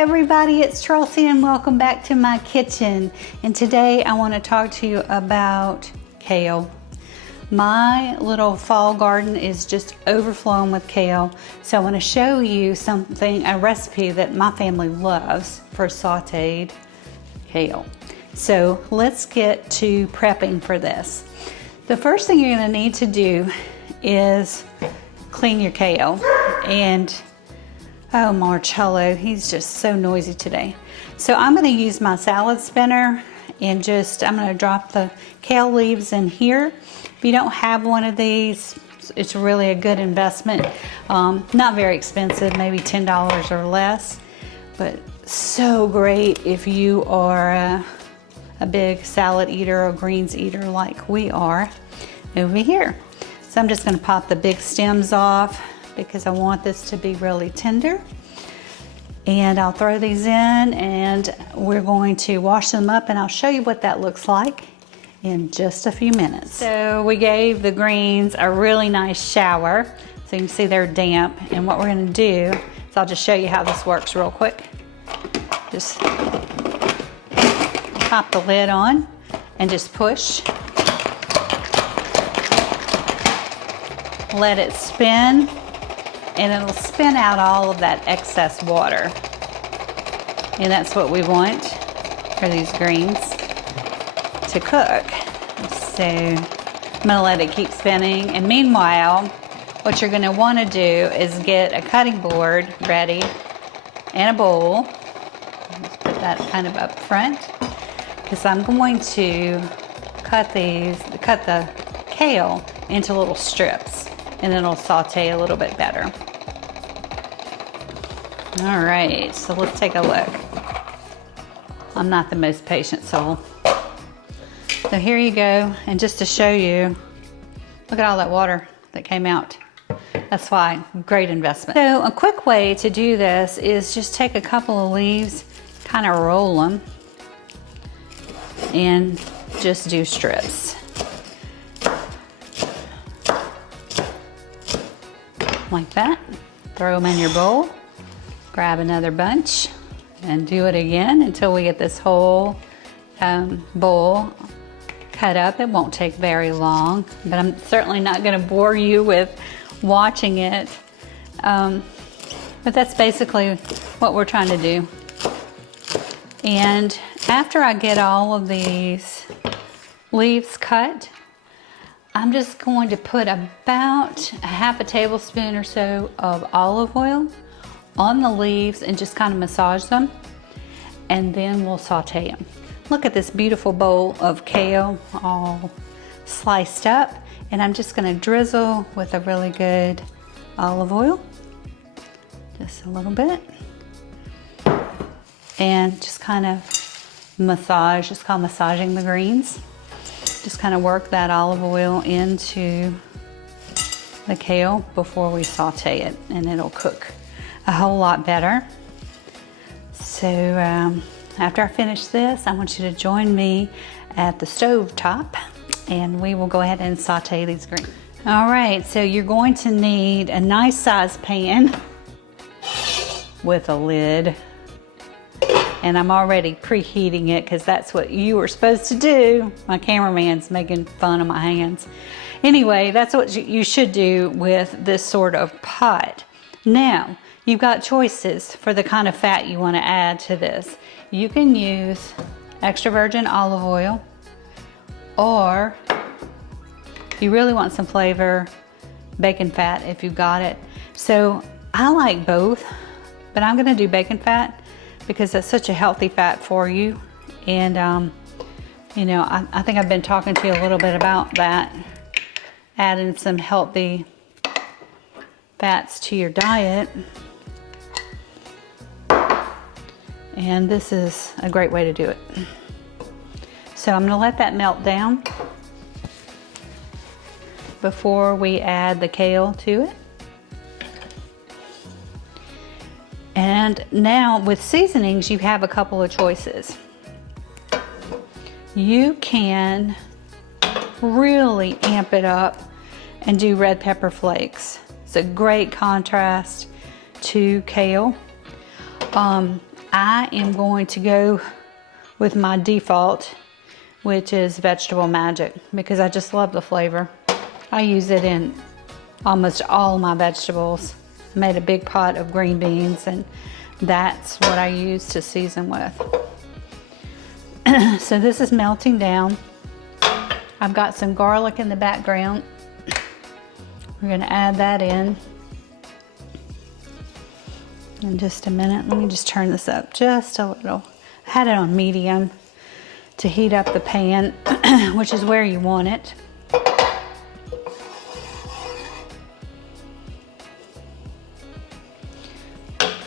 everybody, it's Charlsie and welcome back to my kitchen. And today I want to talk to you about kale. My little fall garden is just overflowing with kale. So I want to show you a recipe that my family loves for sauteed kale. So let's get to prepping for this. The first thing you're going to need to do is clean your kale. And oh, Marcello, he's just so noisy today. So I'm going to use my salad spinner and I'm going to drop the kale leaves in here. If you don't have one of these, it's really a good investment. Not very expensive, maybe $10 or less, but so great if you are a big salad eater or greens eater like we are over here. So I'm just going to pop the big stems off because I want this to be really tender. And I'll throw these in and we're going to wash them up and I'll show you what that looks like in just a few minutes. So we gave the greens a really nice shower. So you can see they're damp. And what we're going to do is I'll just show you how this works real quick. Just pop the lid on and just push. Let it spin. And it'll spin out all of that excess water. And that's what we want for these greens to cook. So I'm gonna let it keep spinning. And meanwhile, what you're gonna wanna do is get a cutting board ready and a bowl. Just put that kind of up front because I'm going to cut the kale into little strips and it'll saute a little bit better. All right, so let's take a look. I'm not the most patient soul. So here you go, and just to show you, look at all that water that came out. That's why, great investment. So a quick way to do this is just take a couple of leaves, kind of roll them, and just do strips. Like that. Throw them in your bowl. Grab another bunch and do it again until we get this whole bowl cut up. It won't take very long, but I'm certainly not going to bore you with watching it. But that's basically what we're trying to do. And after I get all of these leaves cut, I'm just going to put about a half a tablespoon or so of olive oil on the leaves and just kind of massage them, and then we'll saute them. Look at this beautiful bowl of kale all sliced up, and I'm just going to drizzle with a really good olive oil, just a little bit, and just kind of massage. It's called massaging the greens. Just kind of work that olive oil into the kale before we saute it, and it'll cook a whole lot better. So after I finish this, I want you to join me at the stove top and we will go ahead and saute these greens. All right, so you're going to need a nice sized pan with a lid. And I'm already preheating it because that's what you were supposed to do. My cameraman's making fun of my hands. Anyway, that's what you should do with this sort of pot. Now, you've got choices for the kind of fat you want to add to this. You can use extra virgin olive oil, or if you really want some flavor, bacon fat if you've got it. So I like both, but I'm going to do bacon fat because that's such a healthy fat for you. And you know, I think I've been talking to you a little bit about that, adding some healthy fats to your diet. And this is a great way to do it. So I'm going to let that melt down before we add the kale to it. And now with seasonings, you have a couple of choices. You can really amp it up and do red pepper flakes. It's a great contrast to kale. I am going to go with my default, which is Vegetable Magic, because I just love the flavor. I use it in almost all my vegetables. I made a big pot of green beans and that's what I use to season with. So this is melting down. I've got some garlic in the background. We're going to add that in just a minute. Let me just turn this up just a little. I had it on medium to heat up the pan, which is where you want it.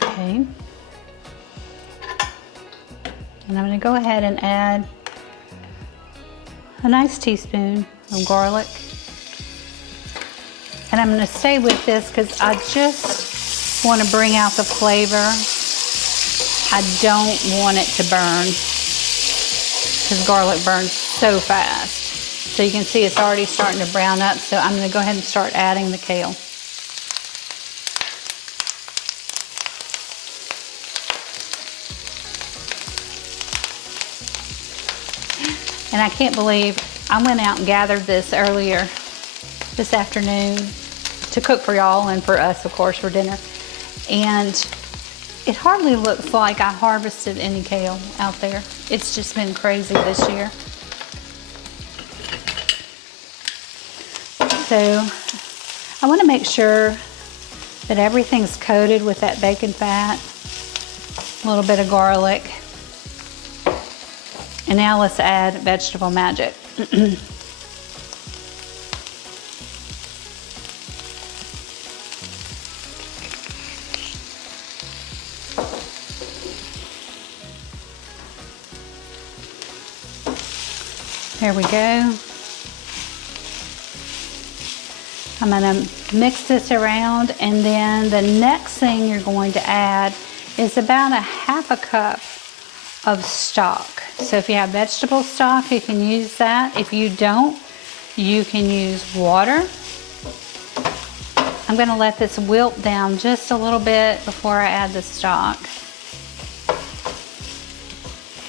Okay. And I'm going to go ahead and add a nice teaspoon of garlic. And I'm going to stay with this because I just want to bring out the flavor. I don't want it to burn because garlic burns so fast. So you can see it's already starting to brown up. So I'm going to go ahead and start adding the kale. And I can't believe I went out and gathered this earlier this afternoon to cook for y'all and for us, of course, for dinner. And it hardly looks like I harvested any kale out there. It's just been crazy this year. So I want to make sure that everything's coated with that bacon fat, a little bit of garlic. And now let's add Vegetable Magic. There we go. I'm going to mix this around, and then the next thing you're going to add is about a half a cup of stock. So if you have vegetable stock, you can use that. If you don't, you can use water. I'm going to let this wilt down just a little bit before I add the stock.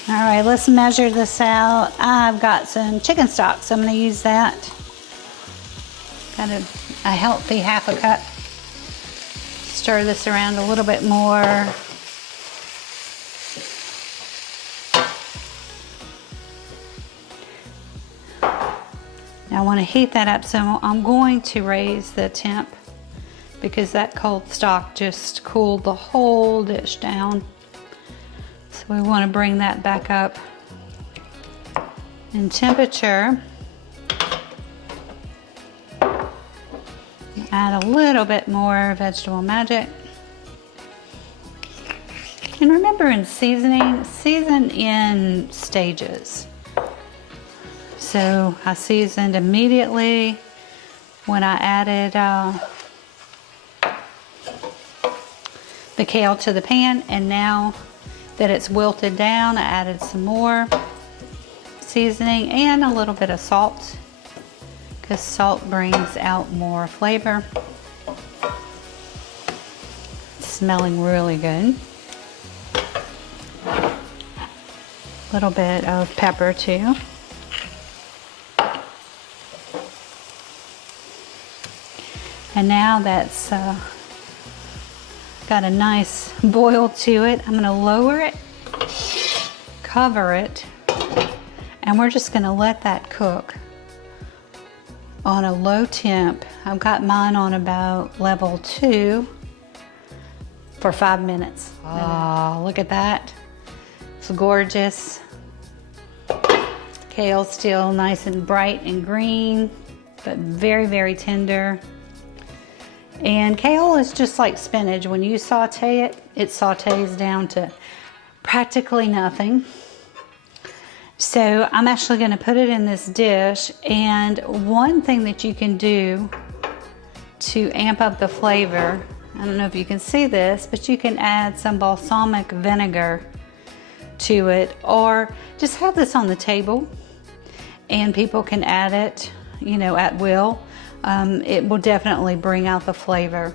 All right, let's measure this out. I've got some chicken stock, so I'm going to use that. Got a healthy half a cup. Stir this around a little bit more. Now I want to heat that up, so I'm going to raise the temp because that cold stock just cooled the whole dish down. So we want to bring that back up in temperature. Add a little bit more Vegetable Magic. And remember, in seasoning, season in stages. So I seasoned immediately when I added the kale to the pan, and now that it's wilted down, I added some more seasoning and a little bit of salt, because salt brings out more flavor. It's smelling really good. A little bit of pepper too. And now that's got a nice boil to it, I'm going to lower it, cover it, and we're just going to let that cook on a low temp. I've got mine on about level 2 for 5 minutes. Oh, look at that. It's gorgeous. Kale's still nice and bright and green, but very, very tender. And kale is just like spinach. When you saute it, it sautés down to practically nothing. So I'm actually going to put it in this dish, and one thing that you can do to amp up the flavor, I don't know if you can see this, but you can add some balsamic vinegar to it, or just have this on the table and people can add it, you know, at will. It will definitely bring out the flavor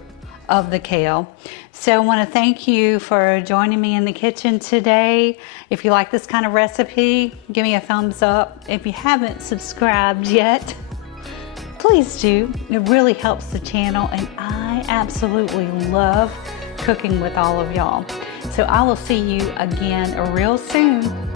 of the kale. So I want to thank you for joining me in the kitchen today. If you like this kind of recipe, give me a thumbs up. If you haven't subscribed yet, please do. It really helps the channel, and I absolutely love cooking with all of y'all. So I will see you again real soon.